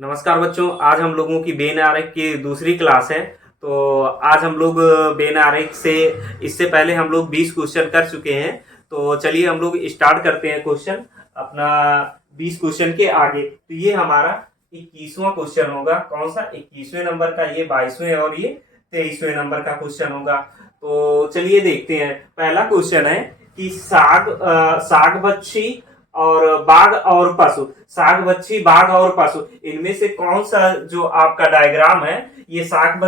नमस्कार बच्चों, आज हम लोगों की बेन आरेख की दूसरी क्लास है। तो आज हम लोग बेन आरेख से इससे पहले हम लोग 20 क्वेश्चन कर चुके हैं। तो चलिए हम लोग स्टार्ट करते हैं क्वेश्चन अपना 20 क्वेश्चन के आगे। तो ये हमारा 21वां क्वेश्चन होगा। कौन सा? 21वें नंबर का। ये 22वें और ये 23वें नंबर का क्वेश्चन होगा। तो चलिए देखते हैं। पहला क्वेश्चन है कि साग बच्छी और बाघ और पशु, साग बच्छी बाघ और पशु, इनमें से कौन सा जो आपका डायग्राम है ये साग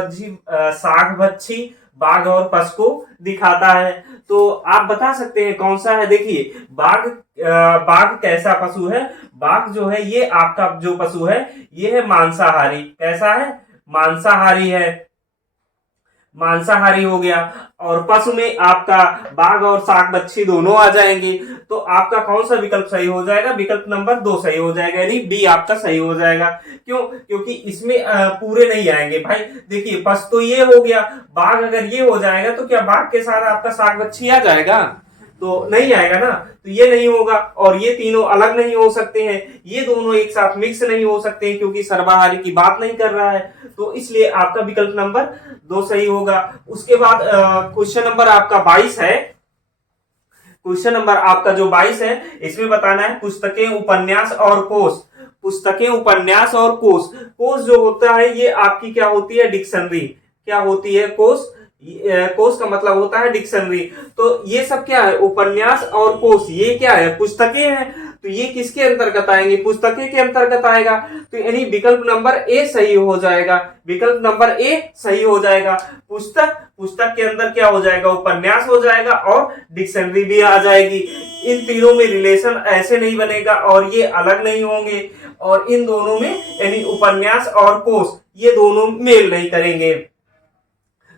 बच्छी बाघ और पशु को दिखाता है? तो आप बता सकते हैं कौन सा है। देखिए बाघ कैसा पशु है? बाघ जो है ये आपका जो पशु है ये है मांसाहारी। कैसा है? मांसाहारी है, मांसाहारी हो गया। और पशु में आपका बाघ और साग बच्छी दोनों आ जाएंगे। तो आपका कौन सा विकल्प सही हो जाएगा? विकल्प नंबर 2 सही हो जाएगा, यानी बी आपका सही हो जाएगा। क्यों? क्योंकि इसमें पूरे नहीं आएंगे भाई। देखिए पशु तो ये हो गया, बाघ अगर ये हो जाएगा तो क्या बाघ के साथ आपका साग बच्छी आ जाएगा? तो नहीं आएगा ना। तो ये नहीं होगा और ये तीनों अलग नहीं हो सकते हैं, ये दोनों एक साथ मिक्स नहीं हो सकते हैं क्योंकि सर्वाहारी की बात नहीं कर रहा है। तो इसलिए आपका विकल्प नंबर 2 सही होगा। उसके बाद क्वेश्चन नंबर आपका 22 है। क्वेश्चन नंबर आपका जो 22 है इसमें बताना है पुस्तकें, उपन्यास और कोश। पुस्तकें, उपन्यास और कोश। कोश जो होता है ये आपकी क्या होती है? डिक्शनरी। क्या होती है? कोश। कोश का मतलब होता है डिक्शनरी। तो ये सब क्या है? उपन्यास और कोश। ये क्या है? पुस्तकें हैं। तो ये किसके अंतर्गत आएंगे? पुस्तकें के अंतर्गत आएगा। तो यानी विकल्प नंबर ए सही हो जाएगा। विकल्प नंबर ए सही हो जाएगा। पुस्तक के अंदर क्या हो जाएगा? उपन्यास हो जाएगा और डिक्शनरी भी आ जाएगी। इन तीनों में रिलेशन ऐसे नहीं बनेगा और ये अलग नहीं होंगे। और इन दोनों में यानी उपन्यास और कोश ये दोनों मेल नहीं करेंगे।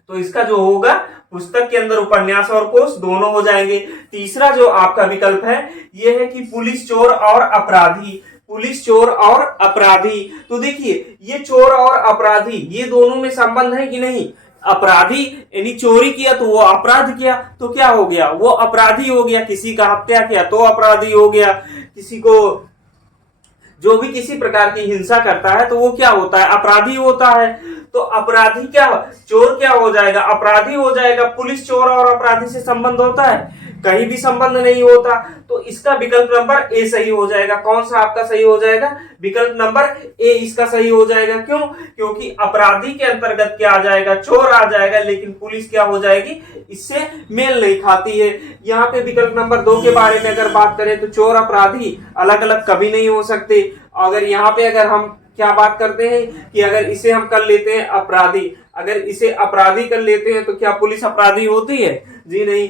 तो इसका जो होगा पुस्तक के अंदर उपन्यास और कोश दोनों हो जाएंगे। तीसरा जो आपका विकल्प है यह है कि पुलिस, चोर और अपराधी। पुलिस, चोर और अपराधी। तो देखिए ये चोर और अपराधी ये दोनों में संबंध है कि नहीं? अपराधी यानी चोरी किया तो वो अपराध किया, तो क्या हो गया? वो अपराधी हो गया। किसी का हत्या किया तो अपराधी हो गया। किसी को जो भी किसी प्रकार की हिंसा करता है तो वो क्या होता है? अपराधी होता है। तो अपराधी क्या, चोर क्या हो जाएगा? अपराधी हो जाएगा। पुलिस, चोर और अपराधी से संबंध होता है? कहीं भी संबंध नहीं होता। तो इसका विकल्प नंबर ए सही हो जाएगा। कौन सा आपका सही हो जाएगा? विकल्प नंबर ए इसका सही हो जाएगा। क्यों? क्योंकि अपराधी के अंतर्गत क्या आ जाएगा? चोर आ जाएगा, लेकिन पुलिस क्या हो जाएगी? इससे मेल नहीं खाती है। यहाँ पे विकल्प नंबर 2 के बारे में अगर बात करें तो चोर अपराधी अलग अलग कभी नहीं हो सकते। अगर यहाँ पे अगर हम क्या बात करते हैं कि अगर इसे हम कर लेते हैं अपराधी, अगर इसे अपराधी कर लेते हैं तो क्या पुलिस अपराधी होती है? जी नहीं।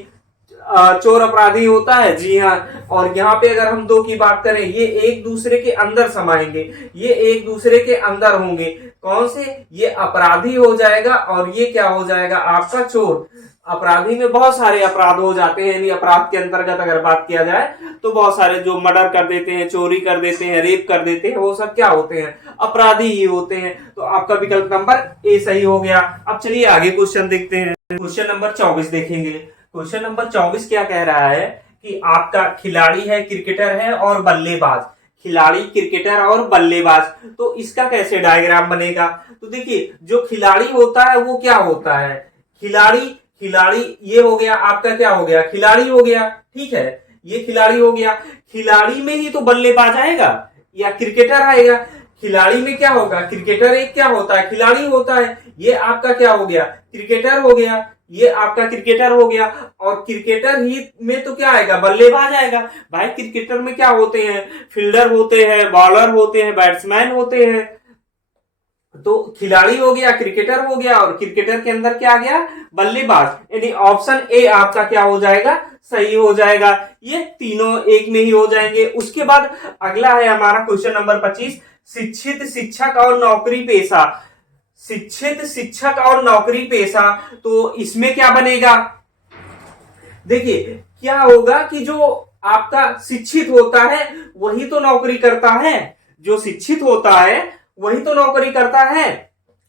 चोर अपराधी होता है? जी हाँ। और यहाँ पे अगर हम दो की बात करें ये एक दूसरे के अंदर समाएंगे, ये एक दूसरे के अंदर होंगे। कौन से? ये अपराधी हो जाएगा और ये क्या हो जाएगा? आपका चोर। अपराधी में बहुत सारे अपराध हो जाते हैं, यानी अपराध के अंतर्गत अगर बात किया जाए तो बहुत सारे जो मर्डर कर देते हैं, चोरी कर देते हैं, रेप कर देते हैं, वो सब क्या होते हैं? अपराधी ही होते हैं। तो आपका विकल्प नंबर ए सही हो गया। अब चलिए आगे क्वेश्चन देखते हैं। क्वेश्चन नंबर 24 देखेंगे। क्वेश्चन नंबर 24 क्या कह रहा है कि आपका खिलाड़ी है, क्रिकेटर है और बल्लेबाज। खिलाड़ी, क्रिकेटर और बल्लेबाज। तो इसका कैसे डायग्राम बनेगा? तो देखिए जो खिलाड़ी होता है वो क्या होता है? खिलाड़ी खिलाड़ी ये हो गया आपका, क्या हो गया? खिलाड़ी हो गया। ठीक है, ये खिलाड़ी हो गया। खिलाड़ी में ही तो बल्लेबाज आएगा या क्रिकेटर आएगा। खिलाड़ी में क्या होगा? क्रिकेटर एक क्या होता है? खिलाड़ी होता है। ये आपका क्या हो गया? क्रिकेटर हो गया। ये आपका क्रिकेटर हो गया। और क्रिकेटर ही में तो क्या आएगा? बल्लेबाज आएगा। भाई क्रिकेटर में क्या होते हैं? फील्डर होते हैं, बॉलर होते हैं, बैट्समैन होते हैं। तो खिलाड़ी हो गया, क्रिकेटर हो गया और क्रिकेटर के अंदर क्या आ गया? बल्लेबाज। यानी ऑप्शन ए आपका क्या हो जाएगा? सही हो जाएगा। ये तीनों एक में ही हो जाएंगे। उसके बाद अगला है हमारा क्वेश्चन नंबर 25, शिक्षित, शिक्षक और नौकरी पेशा। शिक्षित, शिक्षक और नौकरी पेशा। तो इसमें क्या बनेगा? देखिए क्या होगा कि जो आपका शिक्षित होता है वही तो नौकरी करता है। जो शिक्षित होता है वही तो नौकरी करता है।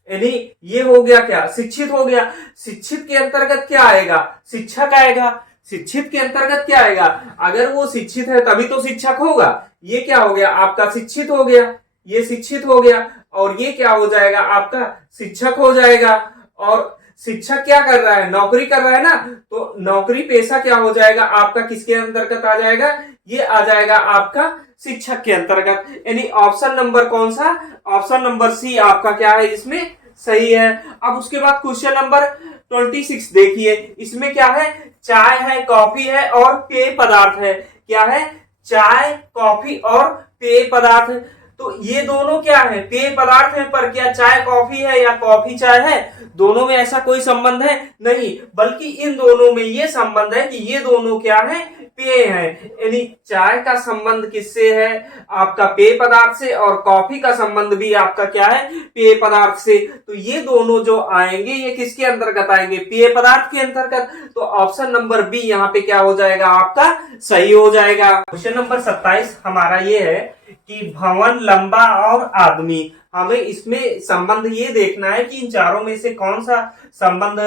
यानी ये हो गया क्या? शिक्षित हो गया। शिक्षित के अंतर्गत क्या आएगा? शिक्षक आएगा। शिक्षित के अंतर्गत क्या आएगा? अगर वो शिक्षित है तभी तो शिक्षक होगा। ये क्या हो गया? आपका शिक्षित हो गया। ये शिक्षित हो गया। और ये क्या हो जाएगा आपका शिक्षक हो जाएगा। और शिक्षक क्या कर रहा है, नौकरी कर रहा है ना, तो नौकरी पेशा क्या हो जाएगा आपका, किसके अंतर्गत आ जाएगा, ये आ जाएगा आपका शिक्षक के अंतर्गत। यानी ऑप्शन नंबर कौन सा, ऑप्शन नंबर सी आपका क्या है इसमें सही है। अब उसके बाद क्वेश्चन नंबर 26 देखिए, इसमें क्या है, चाय है, कॉफी है और पेय पदार्थ है। क्या है, चाय, कॉफी और पेय पदार्थ। तो ये दोनों क्या है, पेय पदार्थ है, पर क्या चाय कॉफी है या कॉफी चाय है, दोनों में ऐसा कोई संबंध है नहीं, बल्कि इन दोनों में ये संबंध है कि ये दोनों क्या है, पेय है। यानी चाय का संबंध किससे है, आपका पेय पदार्थ से, और कॉफी का संबंध भी आपका क्या है, पेय पदार्थ से। तो ये दोनों जो आएंगे ये किसके अंतर्गत आएंगे, पेय पदार्थ के अंतर्गत। तो ऑप्शन नंबर बी यहाँ पे क्या हो जाएगा आपका सही हो जाएगा। क्वेश्चन नंबर 27 हमारा ये है कि भवन, लंबा और आदमी। हमें इसमें संबंध ये देखना है कि इन चारों में से कौन सा संबंध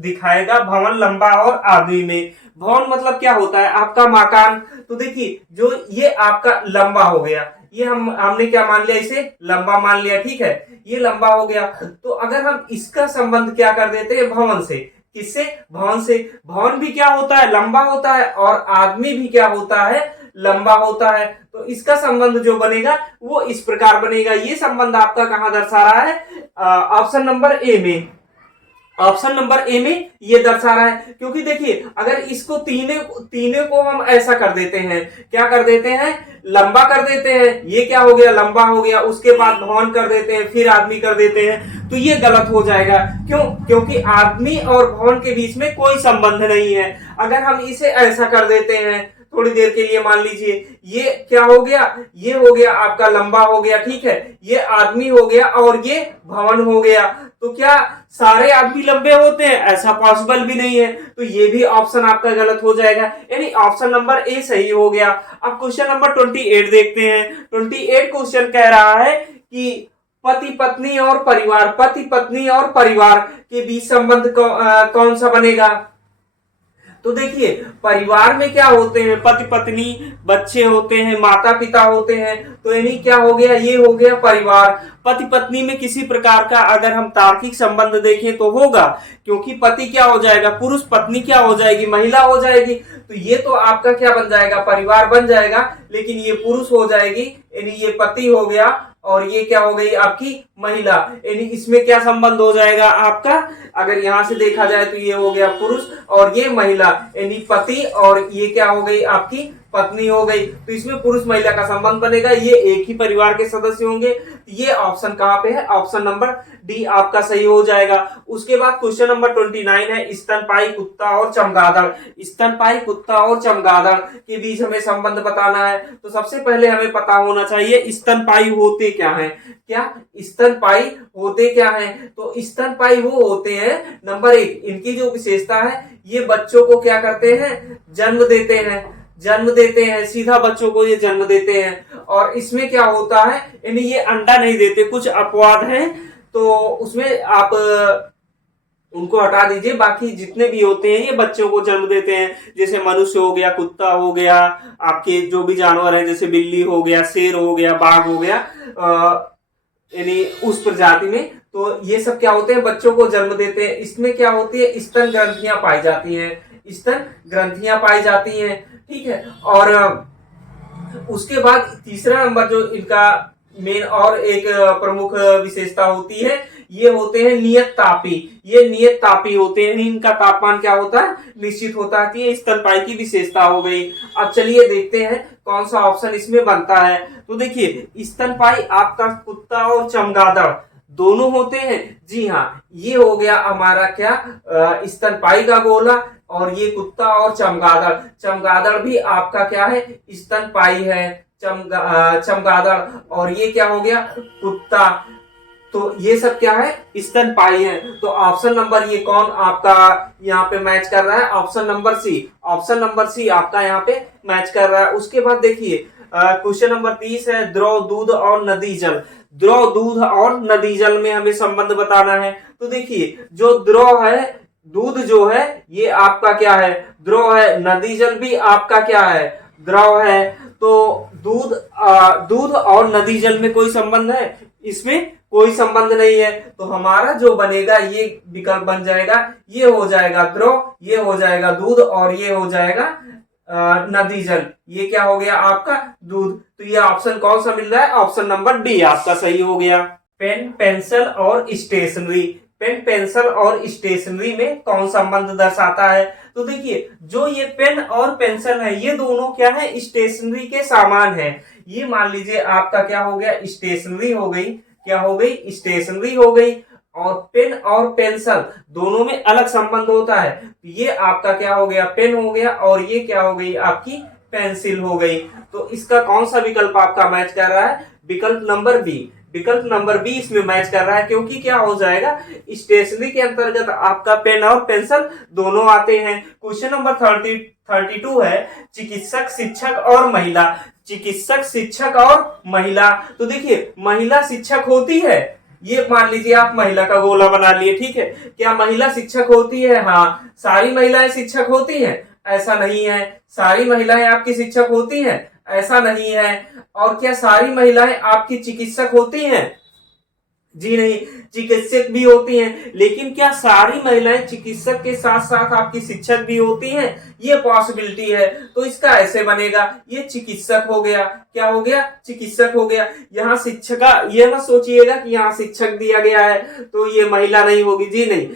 दिखाएगा भवन, लंबा और आदमी में। भवन मतलब क्या होता है आपका मकान। तो देखिए जो ये आपका लंबा हो गया, ये हमने क्या मान लिया, इसे लंबा मान लिया, ठीक है, ये लंबा हो गया। तो अगर हम इसका संबंध क्या कर देते हैं भवन से, किससे, भवन से। भवन भी क्या होता है, लंबा होता है, और आदमी भी क्या होता है, लंबा होता है। तो इसका संबंध जो बनेगा वो इस प्रकार बनेगा। ये संबंध आपका कहां दर्शा रहा है, ऑप्शन नंबर ए में, ऑप्शन नंबर ए में ये दर्शा रहा है। क्योंकि देखिए अगर इसको तीने को हम ऐसा कर देते हैं, क्या कर देते हैं, लंबा कर देते हैं, ये क्या हो गया, लंबा हो गया, उसके बाद भवन कर देते हैं, फिर आदमी कर देते हैं, तो ये गलत हो जाएगा। क्यों, क्योंकि आदमी और भवन के बीच में कोई संबंध नहीं है। अगर हम इसे ऐसा कर देते हैं थोड़ी देर के लिए, मान लीजिए ये क्या हो गया, ये हो गया आपका लंबा हो गया, ठीक है, ये आदमी हो गया और ये भवन हो गया। तो क्या सारे आदमी लंबे होते हैं, ऐसा पॉसिबल भी नहीं है। तो ये भी ऑप्शन आपका गलत हो जाएगा, यानी ऑप्शन नंबर ए सही हो गया। अब क्वेश्चन नंबर 28 देखते हैं। 28 क्वेश्चन कह रहा है कि पति पत्नी और परिवार, पति पत्नी और परिवार के बीच संबंध कौन सा बनेगा। तो देखिए परिवार में क्या होते हैं, पति पत्नी, बच्चे होते हैं, माता पिता होते हैं। तो यानी क्या हो गया, ये हो गया परिवार। पति पत्नी में किसी प्रकार का अगर हम तार्किक संबंध देखें तो होगा, क्योंकि पति क्या हो जाएगा पुरुष, पत्नी क्या हो जाएगी महिला हो जाएगी। तो ये तो आपका क्या बन जाएगा, परिवार बन जाएगा, लेकिन ये पुरुष हो जाएगी, यानी ये पति हो गया और ये क्या हो गई आपकी महिला। यानी इसमें क्या संबंध हो जाएगा आपका, अगर यहां से देखा जाए तो ये हो गया पुरुष और ये महिला, यानी पति और ये क्या हो गई आपकी पत्नी हो गई। तो इसमें पुरुष महिला का संबंध बनेगा, ये एक ही परिवार के सदस्य होंगे। ये ऑप्शन कहां पे है, ऑप्शन नंबर डी आपका सही हो जाएगा। उसके बाद क्वेश्चन नंबर 29 है, स्तनपायी कुत्ता और चमगादड़। स्तनपायी कुत्ता और चमगादड़ के बीच हमें संबंध बताना है। तो सबसे पहले हमें पता होना चाहिए स्तनपायी होते क्या हैं। क्या स्तनपायी होते क्या हैं, तो स्तनपायी वो होते हैं, नंबर 1 इनकी जो विशेषता है, ये बच्चों को क्या करते हैं, जन्म देते हैं, जन्म देते हैं, सीधा बच्चों को ये जन्म देते हैं। और इसमें क्या होता है, यानी ये अंडा नहीं देते, कुछ अपवाद हैं, तो उसमें आप उनको हटा दीजिए, बाकी जितने भी होते हैं ये बच्चों को जन्म देते हैं। जैसे मनुष्य हो गया, कुत्ता हो गया, आपके जो भी जानवर हैं जैसे बिल्ली हो गया, शेर हो गया, बाघ हो गया, यानी उस प्रजाति में, तो ये सब क्या होते हैं, बच्चों को जन्म देते हैं। इसमें क्या होती है, स्तन ग्रंथियां पाई जाती हैं, स्तन ग्रंथियां पाई जाती हैं, ठीक है। और उसके बाद तीसरा नंबर जो इनका मेन और एक प्रमुख विशेषता होती है, ये होते हैं नियत तापी। ये नियत तापी होते हैं, इनका तापमान क्या होता है, निश्चित होता है। ये स्तनपायी की विशेषता हो गई। अब चलिए देखते हैं कौन सा ऑप्शन इसमें बनता है। तो देखिए स्तनपायी आपका कुत्ता और चमगादड़ दोनों होते हैं, जी हाँ, ये हो गया हमारा क्या, स्तनपायी का बोला, और ये कुत्ता और चमगादड़, चमगादड़ भी आपका क्या है, स्तनपायी है, चमगादड़, और ये क्या हो गया, कुत्ता। तो ये सब क्या है, स्तनपायी है। तो ऑप्शन नंबर ये कौन आपका यहाँ पे मैच कर रहा है, option number C, option number C आपका यहाँ पे मैच कर रहा है। उसके बाद देखिए क्वेश्चन नंबर 30 है, द्रव, दूध और नदी जल। द्रव, दूध और नदी जल में हमें संबंध बताना है। तो देखिए जो द्रव है, दूध जो है ये आपका क्या है, द्रव है, नदी जल भी आपका क्या है, द्रव है। तो दूध और नदी जल में कोई संबंध है, इसमें कोई संबंध नहीं है। तो हमारा जो बनेगा ये विकल्प बन जाएगा, ये हो जाएगा द्रव, ये हो जाएगा दूध और ये हो जाएगा नदी जल। ये क्या हो गया आपका दूध। तो ये ऑप्शन कौन सा मिल रहा है, ऑप्शन नंबर डी आपका सही हो गया। पेन पेंसिल और स्टेशनरी, पेन पेंसिल और स्टेशनरी में कौन संबंध दर्शाता है। तो देखिए जो ये पेन और पेंसिल है ये दोनों क्या है, स्टेशनरी के सामान है। ये मान लीजिए आपका क्या हो गया, स्टेशनरी हो गई, क्या हो गई, स्टेशनरी हो गई। और पेन और पेंसिल दोनों में अलग संबंध होता है। ये आपका क्या हो गया, पेन हो गया और ये क्या हो गई आपकी पेंसिल हो गई। तो इसका कौन सा विकल्प आपका मैच कर रहा है, विकल्प नंबर बी। विकल्प नंबर बी इसमें मैच कर रहा है, क्योंकि क्या हो जाएगा, स्टेशनरी के अंतर्गत आपका पेन और पेंसिल दोनों आते हैं। क्वेश्चन नंबर 32 है चिकित्सक, शिक्षक और महिला। चिकित्सक, शिक्षक और महिला। तो देखिए महिला शिक्षक होती है, ये मान लीजिए आप महिला का गोला बना लिए, ठीक है। क्या महिला शिक्षक होती है, हाँ। सारी महिलाएं शिक्षक होती हैं, ऐसा नहीं है। सारी महिलाएं आपकी शिक्षक होती हैं, ऐसा नहीं है। और क्या सारी महिलाएं आपकी चिकित्सक होती हैं, जी नहीं, चिकित्सक भी होती हैं। लेकिन क्या सारी महिलाएं चिकित्सक के साथ साथ आपकी शिक्षक भी होती हैं, ये पॉसिबिलिटी है। तो इसका ऐसे बनेगा, ये चिकित्सक हो गया, क्या हो गया, चिकित्सक हो गया। यहाँ शिक्षका, ये मत सोचिएगा कि यहाँ शिक्षक दिया गया है तो ये महिला नहीं होगी, जी नहीं।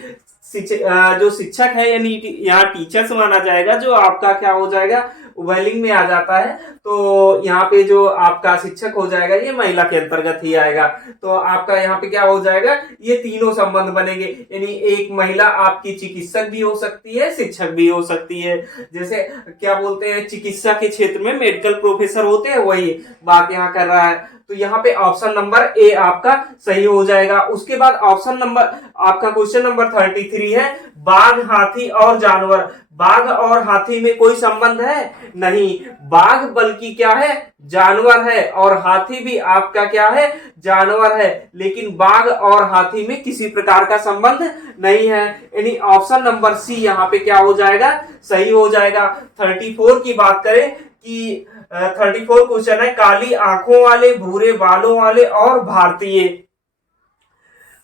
जो शिक्षक है यानी यहाँ टीचर्स माना जाएगा, जो आपका क्या हो जाएगा, उभयलिंग में आ जाता है। तो यहाँ पे जो आपका शिक्षक हो जाएगा ये महिला के अंतर्गत ही आएगा। तो आपका यहाँ पे क्या हो जाएगा, ये तीनों संबंध बनेंगे। यानी एक महिला आपकी चिकित्सक भी हो सकती है, शिक्षक भी हो सकती है। जैसे क्या बोलते हैं, चिकित्सा के क्षेत्र में मेडिकल प्रोफेसर होते हैं, वही बात यहाँ कर रहा है। तो यहाँ पे ऑप्शन नंबर ए आपका सही हो जाएगा। उसके बाद ऑप्शन नंबर आपका क्वेश्चन नंबर 33 है बाघ, हाथी और जानवर। बाघ और हाथी में कोई संबंध है नहीं, बाघ बल्कि क्या है, जानवर है। और हाथी भी आपका क्या है, जानवर है। लेकिन बाघ और हाथी में किसी प्रकार का संबंध नहीं है। यानी ऑप्शन नंबर सी यहाँ पे क्या हो जाएगा, सही हो जाएगा। 34 की बात करें कि 34 क्वेश्चन है काली आंखों वाले, भूरे बालों वाले और भारतीय।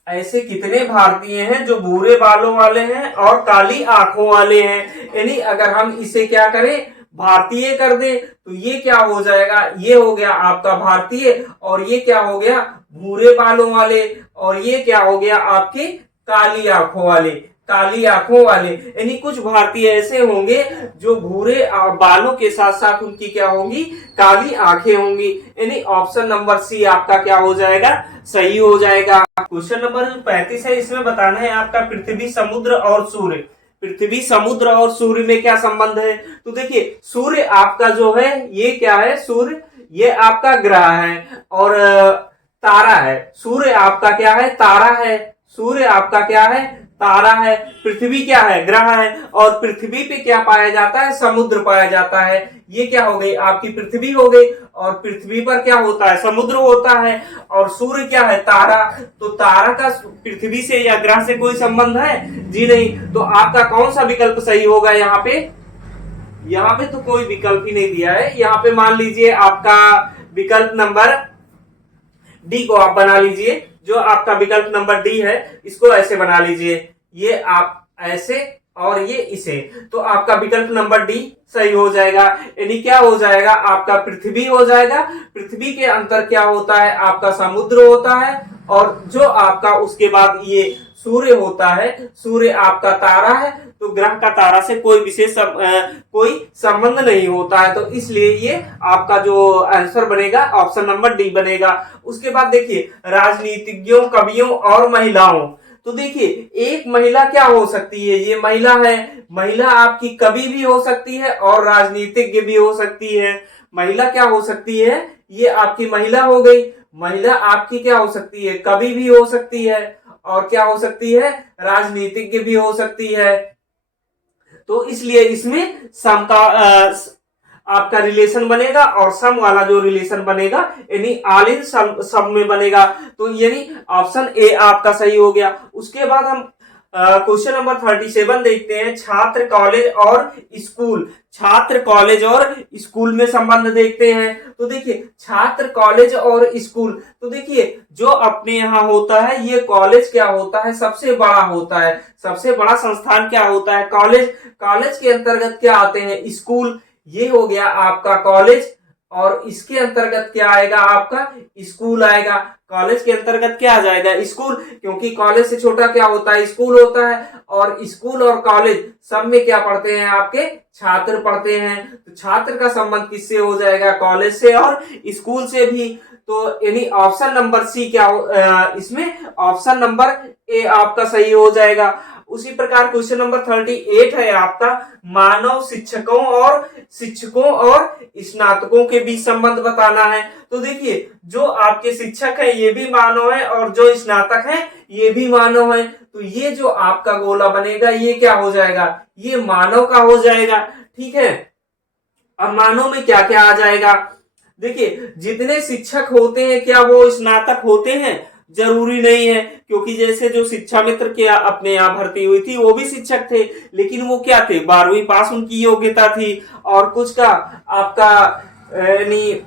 ऐसे कितने भारतीय हैं जो भूरे बालों वाले हैं और काली आंखों वाले हैं। यानी अगर हम इसे क्या करें, भारतीय कर दें, तो ये क्या हो जाएगा, ये हो गया आपका भारतीय। और ये क्या हो गया, भूरे बालों वाले। और ये क्या हो गया, आपके काली आंखों वाले, काली आंखों वाले। यानी कुछ भारतीय ऐसे होंगे जो भूरे बालों के साथ साथ उनकी क्या होंगी, काली आंखें होंगी। यानी ऑप्शन नंबर सी आपका क्या हो जाएगा, सही हो जाएगा। क्वेश्चन नंबर 35 है, इसमें बताना है आपका पृथ्वी, समुद्र और सूर्य। पृथ्वी, समुद्र और सूर्य में क्या संबंध है। तो देखिए सूर्य आपका जो है ये क्या है, सूर्य ये आपका ग्रह है और तारा है। सूर्य आपका क्या है, तारा है। सूर्य आपका क्या है, तारा है। पृथ्वी क्या है, ग्रह है। और पृथ्वी पे क्या पाया जाता है, समुद्र पाया जाता है। ये क्या हो गई, आपकी पृथ्वी हो गई। और पृथ्वी पर क्या होता है, समुद्र होता है। और सूर्य क्या है, तारा। तो तारा का पृथ्वी से या ग्रह से कोई संबंध है, जी नहीं। तो आपका कौन सा विकल्प सही होगा यहाँ पे, यहाँ पे तो कोई विकल्प ही नहीं दिया है। यहाँ पे मान लीजिए आपका विकल्प नंबर डी को आप बना लीजिए। जो आपका विकल्प नंबर डी है इसको ऐसे बना लीजिए, ये आप ऐसे और ये इसे। तो आपका विकल्प नंबर डी सही हो जाएगा। यानी क्या हो जाएगा, आपका पृथ्वी हो जाएगा। पृथ्वी के अंदर क्या होता है, आपका समुद्र होता है। और जो आपका उसके बाद ये सूर्य होता है, सूर्य आपका तारा है। तो ग्रह का तारा से कोई विशेष कोई संबंध नहीं होता है। तो इसलिए ये आपका जो आंसर बनेगा ऑप्शन नंबर डी बनेगा। उसके बाद देखिए राजनीतिज्ञों, कवियों और महिलाओं। तो देखिए एक महिला क्या हो सकती है, ये महिला है। महिला आपकी कवि भी हो सकती है और राजनीतिज्ञ भी हो सकती है। महिला क्या हो सकती है, ये आपकी महिला हो गई। महिला आपकी क्या हो सकती है, कवि भी हो सकती है और क्या हो सकती है, राजनीतिज्ञ भी हो सकती है। तो इसलिए इसमें सम का आपका रिलेशन बनेगा और सम वाला जो रिलेशन बनेगा यानी ऑल इन सम में बनेगा। तो यानी ऑप्शन ए आपका सही हो गया। उसके बाद हम क्वेश्चन नंबर 37 देखते हैं। छात्र कॉलेज और स्कूल, छात्र कॉलेज और स्कूल में संबंध देखते हैं। तो देखिए छात्र कॉलेज और स्कूल, तो देखिए जो अपने यहाँ होता है ये कॉलेज क्या होता है, सबसे बड़ा होता है, सबसे बड़ा संस्थान क्या होता है, कॉलेज। कॉलेज के अंतर्गत क्या आते हैं, स्कूल, ये हो गया आपका कॉलेज, और इसके अंतर्गत क्या आएगा आपका, स्कूल आएगा। कॉलेज के अंतर्गत क्या आ जाएगा, स्कूल, क्योंकि कॉलेज से छोटा क्या होता है, स्कूल होता है। और स्कूल और कॉलेज सब में क्या पढ़ते हैं, आपके छात्र पढ़ते हैं। तो छात्र का संबंध किससे हो जाएगा, कॉलेज से और स्कूल से भी। तो यानी ऑप्शन नंबर सी क्या इसमें ऑप्शन नंबर ए आपका सही हो जाएगा। उसी प्रकार क्वेश्चन नंबर 38 है आपका, मानव शिक्षकों और स्नातकों के बीच संबंध बताना है। तो देखिए जो आपके शिक्षक है ये भी मानव है, और जो स्नातक है ये भी मानव है। तो ये जो आपका गोला बनेगा ये क्या हो जाएगा, ये मानव का हो जाएगा। ठीक है, अब मानव में क्या क्या आ जाएगा, देखिए जितने शिक्षक होते हैं क्या वो स्नातक होते हैं, जरूरी नहीं है। क्योंकि जैसे जो शिक्षा मित्र के अपने यहाँ भर्ती हुई थी वो भी शिक्षक थे, लेकिन वो क्या थे, 12वीं पास उनकी योग्यता थी। और कुछ का आपका यानी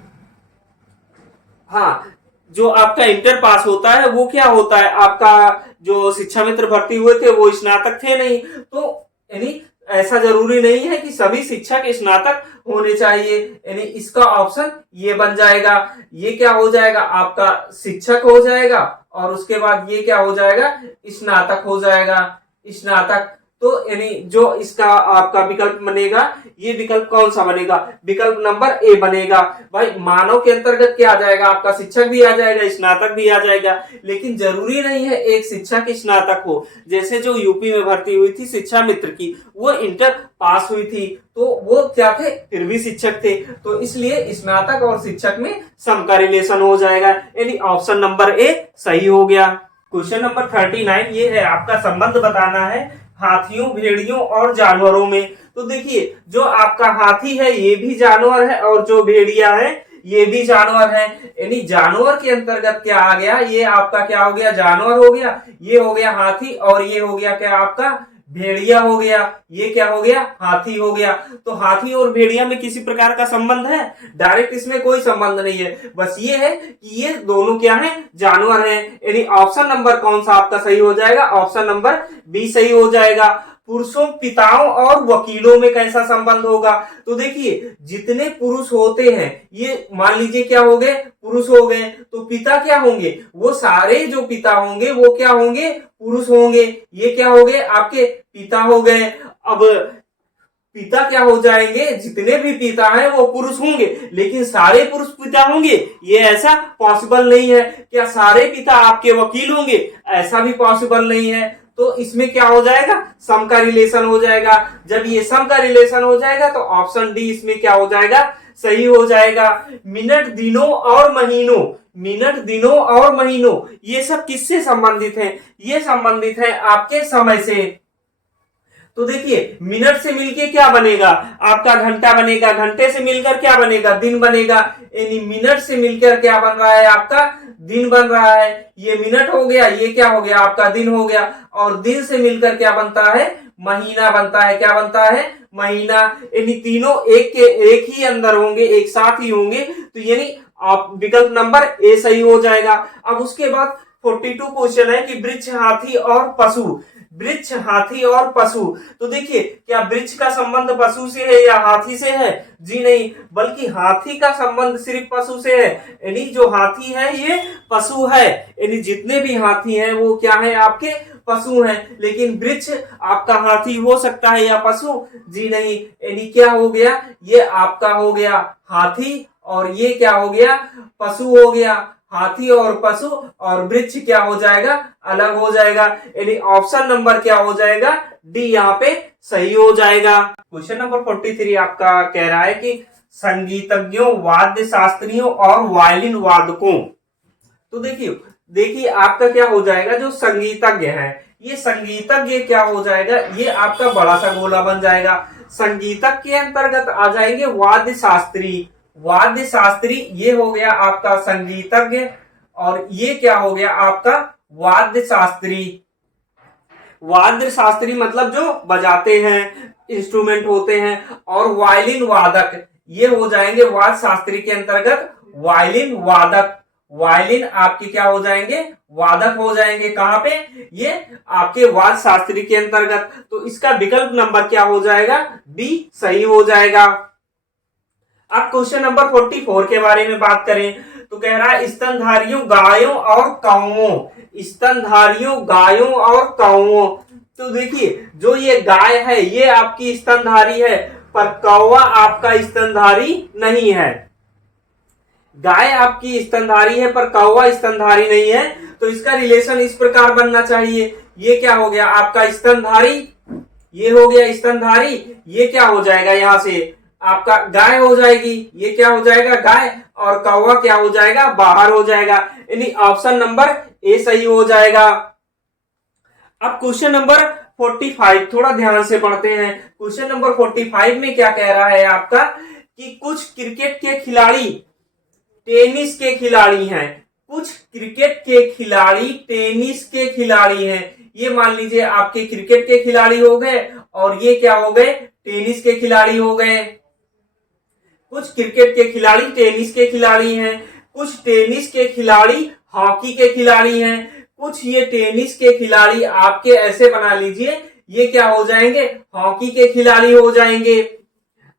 हाँ, जो आपका इंटर पास होता है वो क्या होता है, आपका जो शिक्षा मित्र भर्ती हुए थे वो स्नातक थे नहीं। तो यानी ऐसा जरूरी नहीं है कि सभी शिक्षक स्नातक होने चाहिए। यानी इसका ऑप्शन ये बन जाएगा। ये क्या हो जाएगा, आपका शिक्षक हो जाएगा, और उसके बाद ये क्या हो जाएगा, स्नातक हो जाएगा, स्नातक। तो यानी जो इसका आपका विकल्प बनेगा, ये विकल्प कौन सा बनेगा, विकल्प नंबर ए बनेगा। भाई मानव के अंतर्गत क्या आ जाएगा, आपका शिक्षक भी आ जाएगा, स्नातक भी आ जाएगा, लेकिन जरूरी नहीं है एक शिक्षक स्नातक हो। जैसे जो यूपी में भर्ती हुई थी शिक्षा मित्र की, वो इंटर पास हुई थी, तो वो क्या थे, फिर भी शिक्षक थे। तो इसलिए स्नातक और शिक्षक में सम का रिलेशन हो जाएगा, यानी ऑप्शन नंबर ए सही हो गया। क्वेश्चन नंबर 39 ये है आपका, संबंध बताना है हाथियों, भेड़ियों और जानवरों में। तो देखिए जो आपका हाथी है ये भी जानवर है, और जो भेड़िया है ये भी जानवर है। यानी जानवर के अंतर्गत क्या आ गया, ये आपका क्या हो गया, जानवर हो गया, ये हो गया हाथी, और ये हो गया क्या आपका, भेड़िया हो गया, ये क्या हो गया, हाथी हो गया। तो हाथी और भेड़िया में किसी प्रकार का संबंध है, डायरेक्ट इसमें कोई संबंध नहीं है, बस ये है कि ये दोनों क्या है, जानवर हैं। यानी ऑप्शन नंबर कौन सा आपका सही हो जाएगा, ऑप्शन नंबर बी सही हो जाएगा। पुरुषों, पिताओं और वकीलों में कैसा संबंध होगा, तो देखिए जितने पुरुष होते हैं ये मान लीजिए क्या हो गए, पुरुष हो गए, तो पिता क्या होंगे, वो सारे जो पिता होंगे वो क्या होंगे, पुरुष होंगे। ये क्या हो गए, आपके पिता हो गए। अब पिता क्या हो जाएंगे, जितने भी पिता हैं वो पुरुष होंगे, लेकिन सारे पुरुष पिता होंगे ये ऐसा पॉसिबल नहीं है। क्या सारे पिता आपके वकील होंगे, ऐसा भी पॉसिबल नहीं है। तो इसमें क्या हो जाएगा, सम का रिलेशन हो जाएगा। जब ये सम का रिलेशन हो जाएगा तो ऑप्शन डी इसमें क्या हो जाएगा, सही हो जाएगा। मिनट, दिनों और महीनों, मिनट, दिनों और महीनों ये सब किससे संबंधित हैं, ये संबंधित है आपके समय से। तो देखिए मिनट से मिलके क्या बनेगा, आपका घंटा बनेगा, घंटे से मिलकर क्या बनेगा, दिन बनेगा। यानी मिनट से मिलकर क्या बन रहा है, आपका दिन बन रहा है। ये मिनट हो गया, ये क्या हो गया, आपका दिन हो गया। और दिन से मिलकर क्या बनता है, महीना बनता है। क्या बनता है, महीना। यानी तीनों एक ही अंदर होंगे, एक साथ ही होंगे। तो यानी आप विकल्प नंबर ए सही हो जाएगा। अब उसके बाद 42 क्वेश्चन है कि वृक्ष, हाथी और पशु, वृक्ष, हाथी और पशु। तो देखिए क्या वृक्ष का संबंध पशु से है या हाथी से है, जी नहीं, बल्कि हाथी का संबंध सिर्फ पशु से है। यानी जो हाथी है ये पशु है, यानी जितने भी हाथी हैं वो क्या है, आपके पशु हैं। लेकिन वृक्ष आपका हाथी हो सकता है या पशु, जी नहीं। यानी क्या हो गया, ये आपका हो गया हाथी, और ये क्या हो गया, पशु हो गया। हाथी और पशु और वृक्ष क्या हो जाएगा, अलग हो जाएगा। यानी ऑप्शन नंबर क्या हो जाएगा, डी यहाँ पे सही हो जाएगा। क्वेश्चन नंबर 43 आपका कह रहा है कि संगीतज्ञों, वाद्य शास्त्रियों और वायलिन वादकों। तो देखिए आपका क्या हो जाएगा, जो संगीतज्ञ है, ये संगीतज्ञ क्या हो जाएगा, ये आपका बड़ा सा गोला बन जाएगा। संगीतज्ञ के अंतर्गत आ जाएंगे वाद्य शास्त्री, वाद्य शास्त्री ये हो गया आपका संगीतज्ञ, और ये क्या हो गया आपका वाद्य शास्त्री। वाद्य शास्त्री मतलब जो बजाते हैं, इंस्ट्रूमेंट होते हैं, और वायलिन वादक ये हो जाएंगे वाद्य शास्त्री के अंतर्गत वायलिन वादक। वायलिन आपके क्या हो जाएंगे, वादक हो जाएंगे। कहां पे, ये आपके वाद्य शास्त्री के अंतर्गत। तो इसका विकल्प नंबर क्या हो जाएगा, बी सही हो जाएगा। अब क्वेश्चन नंबर 44 के बारे में बात करें तो कह रहा है स्तनधारियों गायों और कौओं, स्तनधारियों गायों और कौओं। तो देखिए जो ये गाय है ये आपकी स्तनधारी है, पर कौवा आपका स्तनधारी नहीं है। गाय आपकी स्तनधारी है पर कौवा स्तनधारी नहीं है। तो इसका रिलेशन इस प्रकार बनना चाहिए, ये क्या हो गया आपका स्तनधारी, ये हो गया स्तनधारी, ये क्या हो जाएगा यहां से आपका गाय हो जाएगी, ये क्या हो जाएगा गाय, और कौवा क्या हो जाएगा बाहर हो जाएगा। यानी ऑप्शन नंबर ए सही हो जाएगा। अब क्वेश्चन नंबर 45 थोड़ा ध्यान से पढ़ते हैं। क्वेश्चन नंबर 45 में क्या कह रहा है आपका कि कुछ क्रिकेट के खिलाड़ी टेनिस के खिलाड़ी हैं, कुछ क्रिकेट के खिलाड़ी टेनिस के खिलाड़ी हैं। ये मान लीजिए आपके क्रिकेट के खिलाड़ी हो गए और ये क्या हो गए टेनिस के खिलाड़ी हो गए। कुछ क्रिकेट के खिलाड़ी टेनिस के खिलाड़ी हैं, कुछ टेनिस के खिलाड़ी हॉकी के खिलाड़ी हैं, कुछ ये टेनिस के खिलाड़ी आपके ऐसे बना लीजिए ये क्या हो जाएंगे हॉकी के खिलाड़ी हो जाएंगे।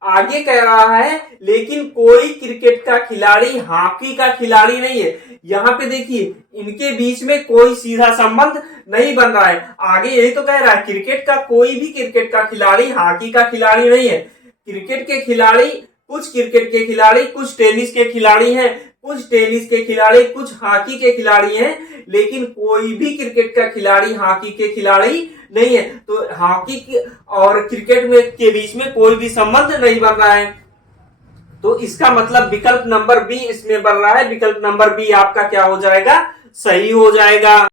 आगे कह रहा है लेकिन कोई क्रिकेट का खिलाड़ी हॉकी का खिलाड़ी नहीं है। यहाँ पे देखिए इनके बीच में कोई सीधा संबंध नहीं बन रहा है। आगे यही तो कह रहा है क्रिकेट का कोई भी क्रिकेट का खिलाड़ी हॉकी का खिलाड़ी नहीं है। क्रिकेट के खिलाड़ी कुछ क्रिकेट के खिलाड़ी कुछ टेनिस के खिलाड़ी हैं, कुछ टेनिस के खिलाड़ी कुछ हॉकी के खिलाड़ी हैं, लेकिन कोई भी क्रिकेट का खिलाड़ी हॉकी के खिलाड़ी नहीं है। तो हॉकी और क्रिकेट में के बीच में कोई भी संबंध नहीं बन रहा है। तो इसका मतलब विकल्प नंबर बी इसमें बन रहा है। विकल्प नंबर बी आपका क्या हो जाएगा सही हो जाएगा।